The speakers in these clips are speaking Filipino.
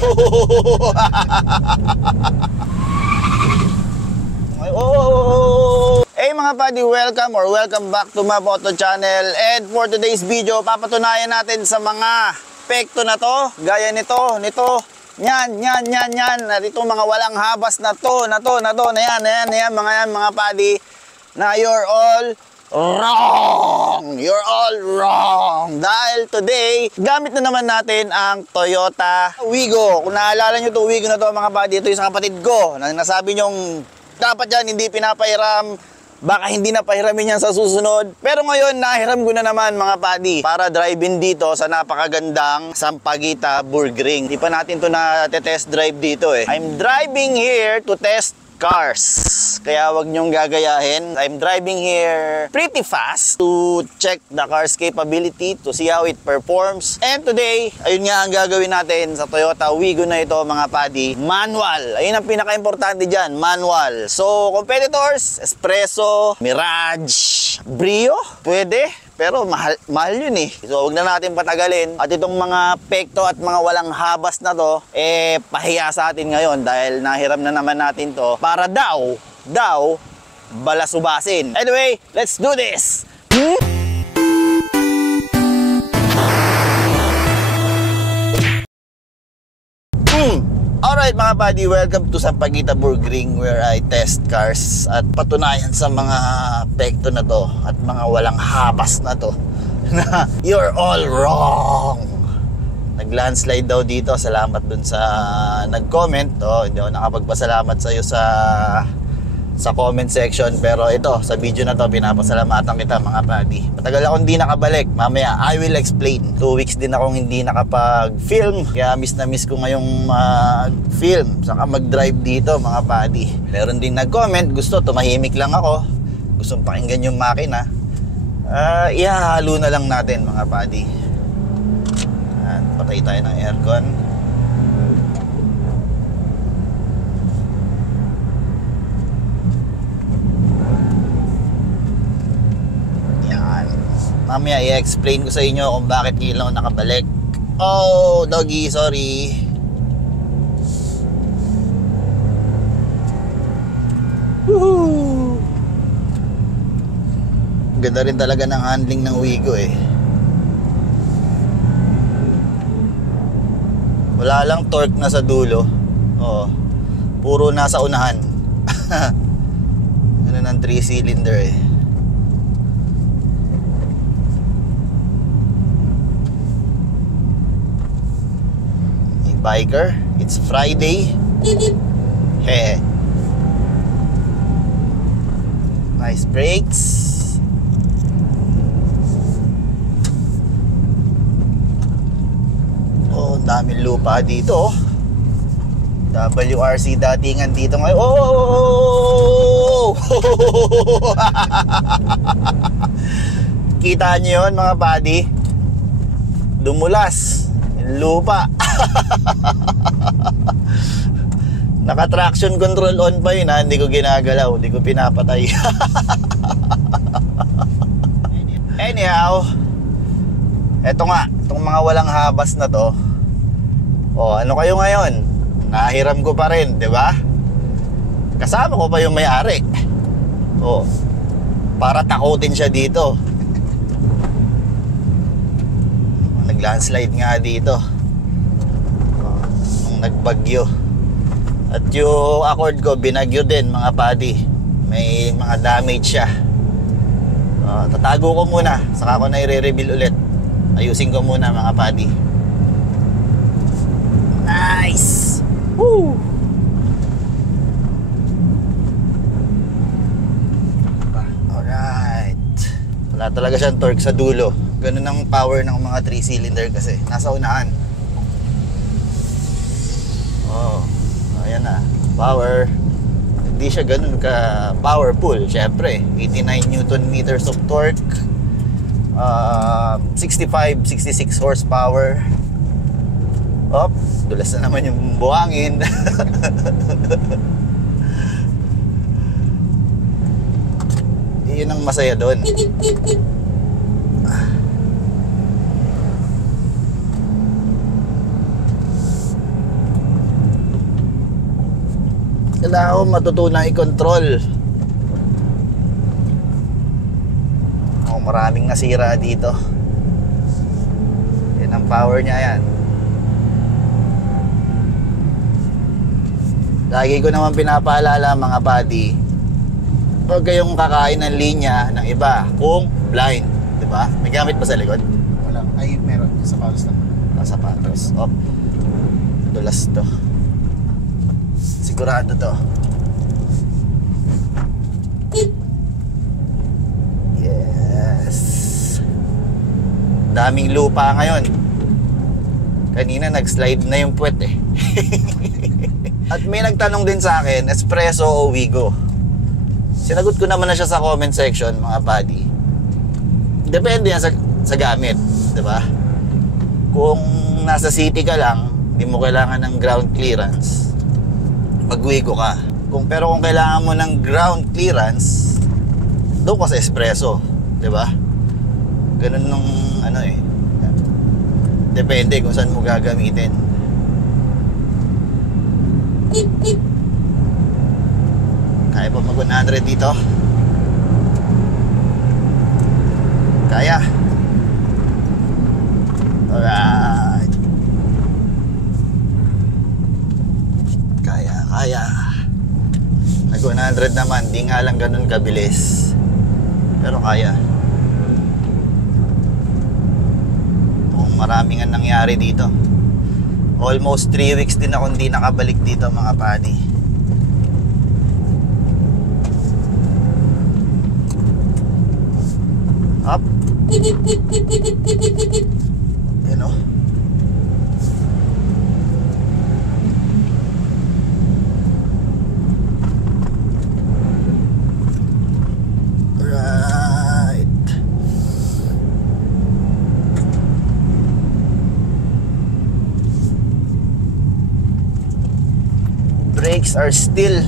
Hey mga buddy, welcome back to my moto channel. And for today's video, papatunayan natin sa mga pekto na to, gaya nito, yan, at itong mga walang habas na yan, mga buddy, na you're all wrong. You're all wrong. Dahil today, gamit na naman natin ang Toyota Wigo. Kung naalala nyo itong Wigo na to mga buddy, ito yung sa kapatid ko. Nasabi nyong dapat yan hindi pinapahiram, baka hindi na pahiramin yan sa susunod. Pero ngayon, nahiram ko na naman mga buddy para drive-in dito sa napakagandang Sampaguita Burgring. Di pa natin to na test drive dito eh. I'm driving here to test cars. Kaya wag nyong gagayahin. I'm driving here pretty fast to check the car's capability, to see how it performs. And today, ayun nga ang gagawin natin sa Toyota Wigo na ito mga buddy. Manual. Ayun ang pinaka-importante dyan. Manual. So, competitors, Espresso, Mirage, Brio, pwede. Pero mahal yun eh. So, huwag na natin patagalin. At itong mga pekto at mga walang habas na to, pahiya sa atin ngayon dahil nahiram na naman natin to para daw, balasubasin. Anyway, let's do this! Alright mga buddy, welcome to Sampaguita Burgring where I test cars at patunayan sa mga pekto na to at mga walang habas na to na you're all wrong. Nag-landslide daw dito. Salamat dun sa nag-comment. Hindi ako nakapagpasalamat sa iyo sa comment section, pero ito sa video na to pinapasalamatan kita mga buddy. Matagal akong hindi nakabalik. Mamaya I will explain. 2 weeks din akong hindi nakapag-film, kaya miss na miss ko ngayong mag-film saka mag-drive dito mga buddy. Meron din nag-comment, gusto tumahimik lang ako, gustong pakinggan yung makina. Ihahalo na lang natin mga buddy. Patay tayo ng aircon. Mamaya i-explain ko sa inyo kung bakit ngayon lang nakabalik. Oh, doggy, sorry. Woohoo! Ganda rin talaga ng handling ng Wigo eh. Wala lang torque na sa dulo. Oo. Puro nasa unahan. Ano ng 3-cylinder eh. Biker, it's Friday. Heh. Nice brakes. Oh, daming lupa dito. WRC datingan dito ngayon. Oh! Kita nyo yun mga buddy? Dumulas yung lupa. Naka-traction control on pa yun ha. Hindi ko ginagalaw, hindi ko pinapatay. Anyhow, eto nga, itong mga walang habas na to. Oh, ano kayo ngayon? Nahiram ko pa rin, di ba? Kasama ko pa yung may-ari. Oh, para takutin siya dito. Nag-landslide nga dito nagbagyo. At yung Accord ko binagyo din mga buddy. May mga damage siya. Tatago ko muna, saka ko na i-reveal ulit. Ayusin ko muna mga buddy. Nice! Woo! Alright. Wala talaga siyang torque sa dulo. Ganun ang power ng mga 3-cylinder kasi nasa unahan. Oh, ayan na. Power. Hindi siya ganun ka powerful. Syempre, 89 Newton meters of torque. 65-66 horsepower. Oh, dulas na naman yung buhangin. Yun ang masaya doon. wala akong matutunang i-control. Maraming nasira dito. Yan ang power niya yan. Lagi ko naman pinapaalala mga buddy, huwag kayong kakain ng linya ng iba kung blind, di ba? May gamit ba sa likod? Wala. Ay, meron. Sa sapatos lang. Sapatos. Oh. Dulas to. Sigurado to. Yes. Daming lupa ngayon. Kanina nag-slide na yung puwet eh. At may nagtanong din sa akin, espresso o Wigo. Sinagot ko naman na siya sa comment section, mga buddy. Depende yan sa gamit, di ba? Kung nasa city ka lang, hindi mo kailangan ng ground clearance, mag-Wigo ka. Pero kung kailangan mo ng ground clearance, doon ka sa espresso, di ba? Ganun nung ano eh. Depende kung saan mo gagamitin. Kaya pa mag 100 dito? Kaya. Alright. Kaya. Nag 100 naman, di nga lang ganun kabilis. Pero kaya. Maraming ang nangyari dito. Almost 3 weeks din ako hindi nakabalik dito mga buddy. Up. Yan o. Brakes are still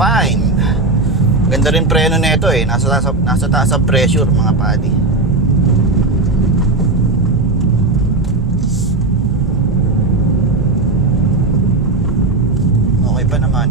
fine. Ganda rin preno nito eh. Nasa taas ang pressure mga buddy. Okay pa naman.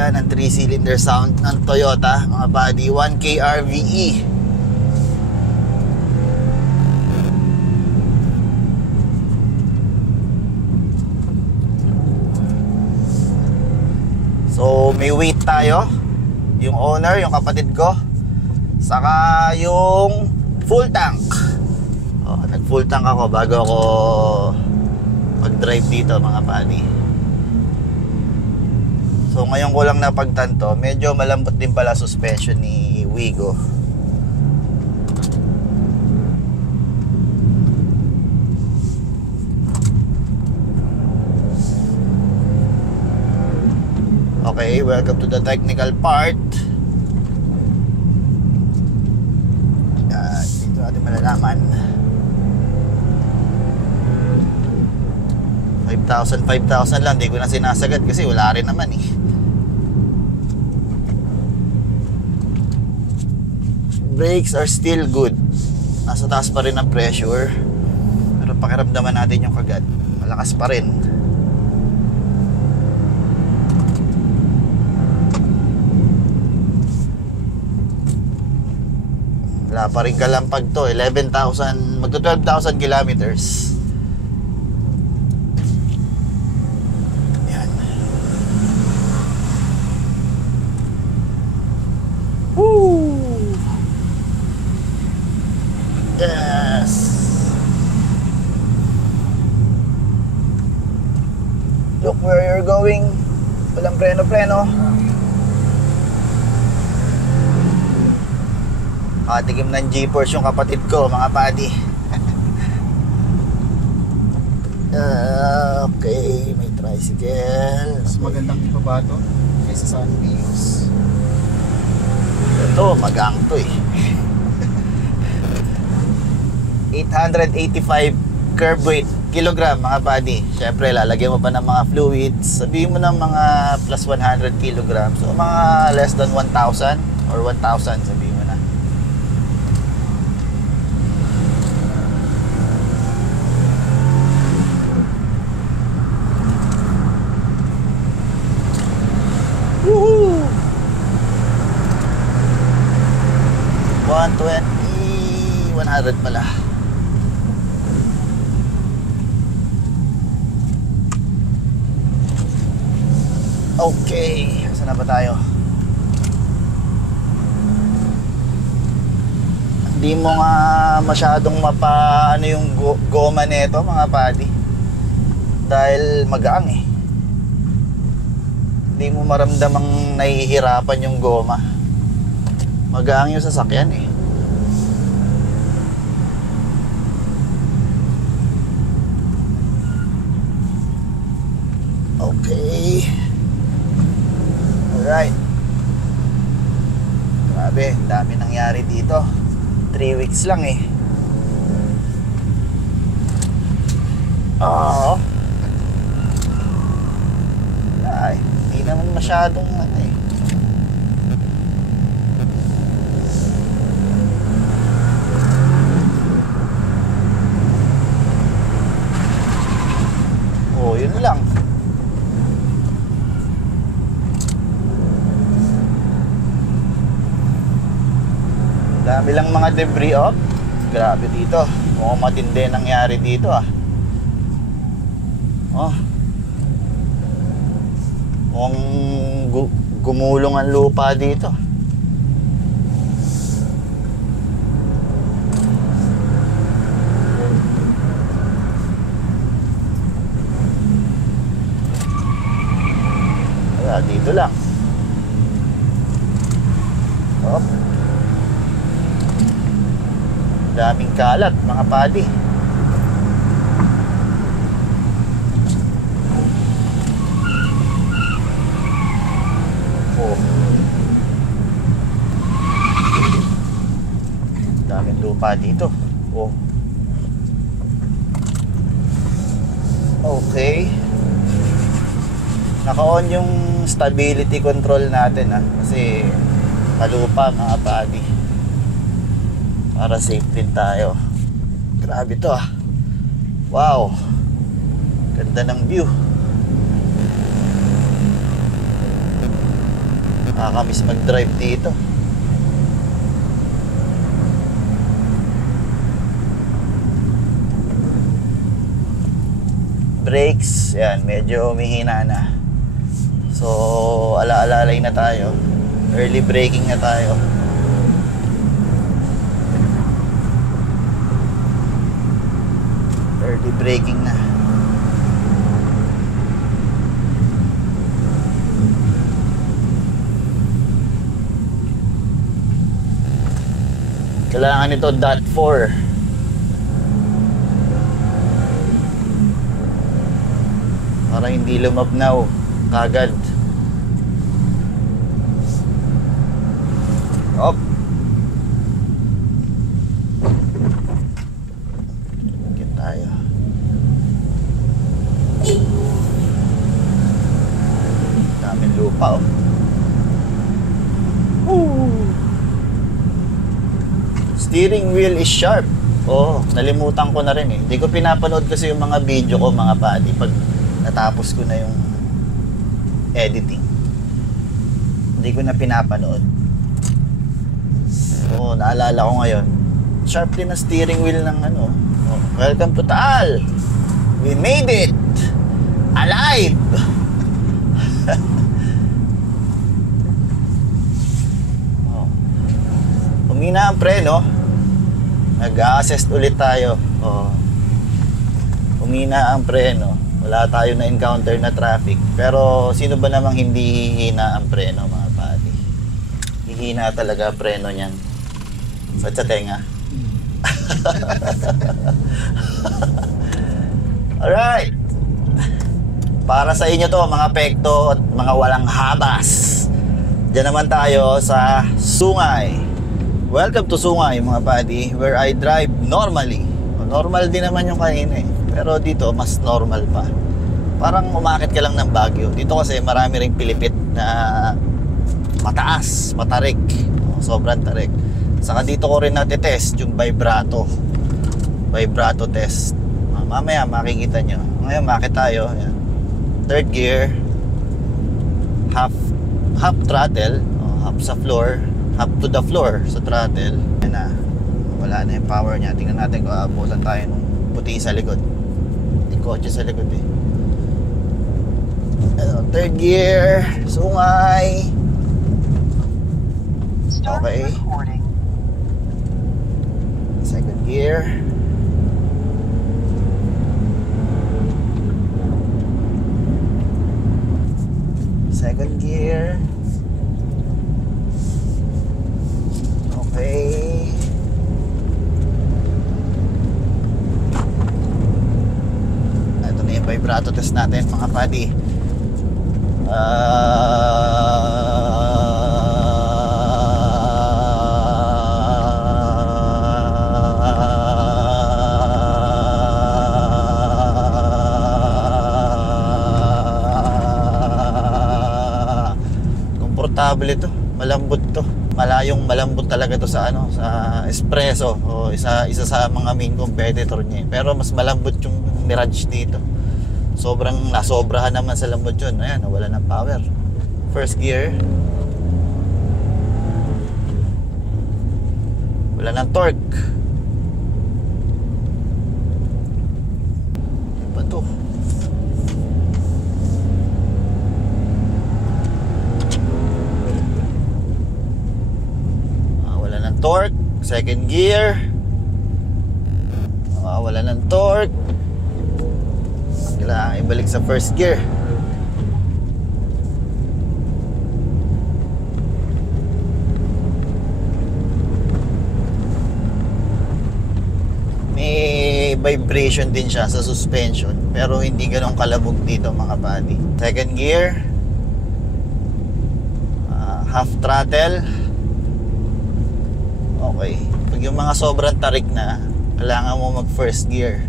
Yan ang 3-cylinder sound ng Toyota mga buddy, 1K RVE. So may weight tayo, yung owner, yung kapatid ko, saka yung full tank. Nag full tank ako bago ako mag-drive dito mga buddy. So ngayon ko lang napagtanto, medyo malambot din pala suspension ni Wigo. Okay, welcome to the technical part. Yan, dito natin malalaman. 5,000 lang, di ko na sinasagad kasi wala rin naman eh. Brakes are still good. Nasa taas pa rin ang pressure. Pero pakiramdaman natin yung kagat. Malakas pa rin. Wala pa rin kalampag to. 11,000, magto 12,000 kilometers. Yan. Woo! Yes. Look where you're going. Walang preno-preno. Katikim ng G-Force yung kapatid ko, mga buddy. Okay, may tricycle. Mas magandang ibaba to kaysa sa Vios. Ito, magang to eh. 885 curb weight kilogram mga buddy. Syempre lalagyan mo pa ng mga fluids, sabihin mo ng mga plus 100 kilogram, so mga less than 1,000 or 1,000 sabihin mo na. Woohoo! 120, 100 pala. Okay, saan na ba tayo? Hindi mo nga masyadong mapaano yung goma nito mga buddy. Dahil magaang eh. Hindi mo maramdamang nahihirapan yung goma. Magaang yung sasakyan eh. Okay. Alright. Grabe, ang dami nangyari dito. 3 weeks lang eh. Oo. Ay, hindi naman masyadong ano eh. Oh, yun lang. Dami lang mga debris up. Grabe dito. Mukhang matindi nangyari dito ah. Oh. Mukhang gumulong ang lupa dito. Wala, dito lang. Oh. Daming kalat mga padi. Oh. Daming lupa dito. Oh. Okay. Naka-on yung stability control natin kasi malupa mga padi. Para safe din tayo. Grabe to ah. Wow. Ganda ng view. Nakakamiss mag-drive dito. Brakes, yan, medyo humihina na. So, ala-alalay na tayo. Early braking na tayo. Early braking na. Kailangan ito .4. Para hindi lumabnaw kagad. Op. Get tayo. Daming lupa oh. Steering wheel is sharp. Oh, nalimutan ko na rin eh. Hindi ko pinapanood kasi yung mga video ko mga padi pag natapos ko na yung editing. Hindi ko na pinapanood. So, naalala ko ngayon. Sharp din ang steering wheel ng ano. Oh, welcome to Taal. We made it. Alive. Oh. Humina ang preno. Nag-assist ulit tayo. Oh. Humina ang preno. Wala tayo na encounter na traffic. Pero sino ba namang hindi hihina ang preno mga pati? Hihina talaga preno niyan. Sa tenga. Alright. Para sa inyo to mga pekto at mga walang habas. Diyan naman tayo sa Sungay. Welcome to Sungay mga pati, where I drive normally. Normal din naman yung kanina eh. Pero dito, mas normal pa. Parang umakit ka lang ng Baguio. Dito kasi marami ring pilipit na mataas, matarik. Sobrang tarik. Saka dito ko rin natitest yung vibrato. Vibrato test. Mamaya makikita nyo. Ngayon makit tayo. Yan. Third gear. Half throttle. Half sa floor. Half to the floor sa throttle. Yan na. Wala na yung power niya. Tingnan natin kung abutan tayo ng puti sa likod. Yung kotse sa likod eh. Third gear. Sungay. Okay. Second gear. Second gear. Okay. Ito na yung vibrato test natin mga buddy. Komportable ito, malambot to. Malambot talaga to sa sa espresso o isa sa mga main competitor niya. Pero mas malambot yung Mirage dito. Sobrang nasobrahan naman sa lambot yun. Ayan, nawala ng power. First gear. Wala ng torque. Ano ba to? Wala ng torque. Second gear. Wala ng torque. Kailangan ibalik sa first gear. May vibration din siya sa suspension, pero hindi ganun kalabog dito mga buddy. Second gear. Half throttle. Okay. Pag yung mga sobrang tarik na, kailangan mo mag first gear.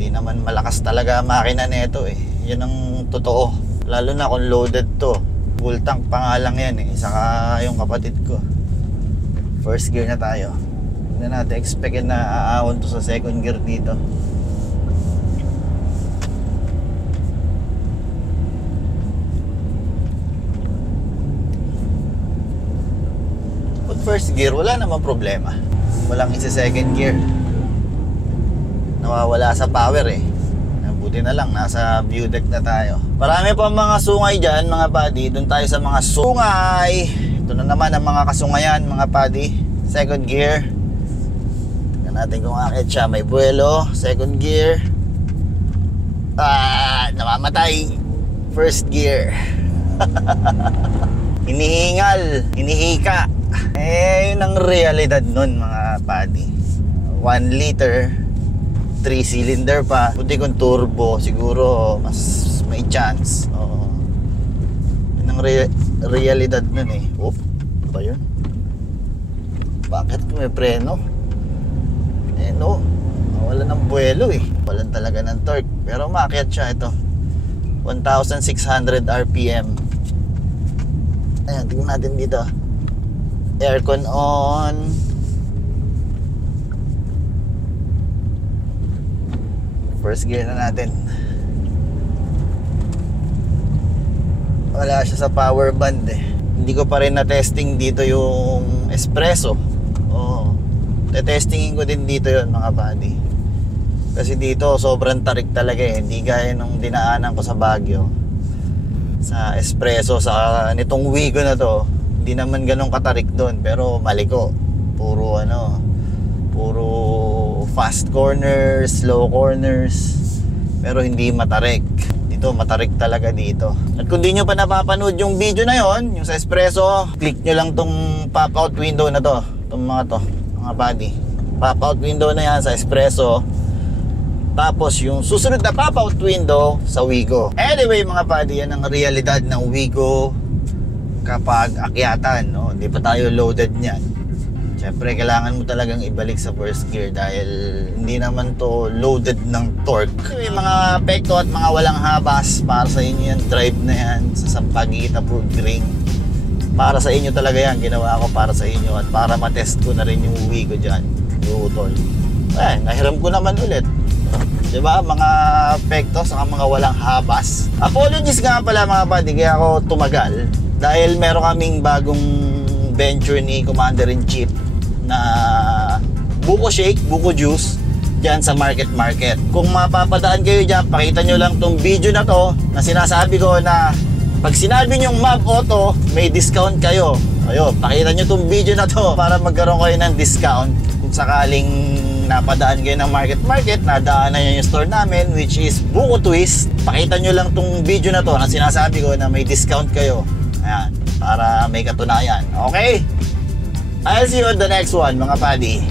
Hindi naman malakas talaga ang makina nito eh. Yun ang totoo. Lalo na kung loaded to. Full tank pa nga lang yan eh. Saka yung kapatid ko. First gear na tayo. Hindi natin expect na aahon to sa second gear dito. Pag first gear, wala namang problema. Walang isa second gear. Nawawala sa power eh. Buti na lang, nasa view deck na tayo. Marami pa mga sungay dyan mga buddy. Doon tayo sa mga sungay. Ito na naman ang mga kasungayan mga buddy. Second gear. Tingnan natin kung akit siya. May buwelo. Second gear. Namamatay. First gear. Hinihingal. Hinihika. Yun ang realidad nun mga buddy. 1 liter 3-cylinder pa. Buti kung turbo, siguro mas may chance. Oo. Yun ang realidad nun eh. Oop, ano ba yun? Bakit may preno? No, wala ng buwelo eh. Walan talaga ng torque. Pero maakyat siya ito. 1,600 RPM. Ayan, tingnan natin dito. Aircon on. First gear na natin. Wala siya sa power band eh. Hindi ko pa rin na-testing dito yung espresso. Oo. Te-testingin ko din dito yon mga buddy. Kasi dito sobrang tarik talaga eh. Hindi gaya nung dinaanan ko sa Baguio. Sa espresso, sa nitong Wigo na to. Hindi naman ganun katarik doon. Pero maliko. Puro fast corners, slow corners, pero hindi matarik. Dito matarik talaga dito. At kung di nyo pa napapanood yung video na yon, yung sa espresso, click nyo lang tong pop out window na to. Itong mga buddy. Pop out window na yan sa espresso. Tapos yung susunod na pop out window sa Wigo. Anyway mga buddy, yan ang realidad ng Wigo kapag akyatan, no? Hindi pa tayo loaded niyan. Siyempre, kailangan mo talagang ibalik sa first gear dahil hindi naman to loaded ng torque. Yung mga pekto at mga walang habas, para sa inyo yan, drive na yan sa Sampaguita Ring. Para sa inyo talaga yan, ginawa ko para sa inyo at para matest ko na rin yung uwi ko dyan, utol. Nahiram ko naman ulit. Diba, mga pekto sa mga walang habas. Apologies nga pala mga buddy, kaya ako tumagal. Dahil meron kaming bagong venture ni Commander-in-Chief na buko shake, buko juice dyan sa market. Kung mapapadaan kayo dyan, pakita nyo lang tong video na to na sinasabi ko na pag sinabi nyong Mav Auto, may discount kayo. Ayun, pakita nyo tong video na to para magkaroon kayo ng discount. Kung sakaling napadaan kayo ng market, nadaanan nyo yung store namin, which is Buko Twist, pakita nyo lang tong video na to na sinasabi ko na may discount kayo. Ayan, para may katunayan. Okay? I'll see you on the next one, mga buddy.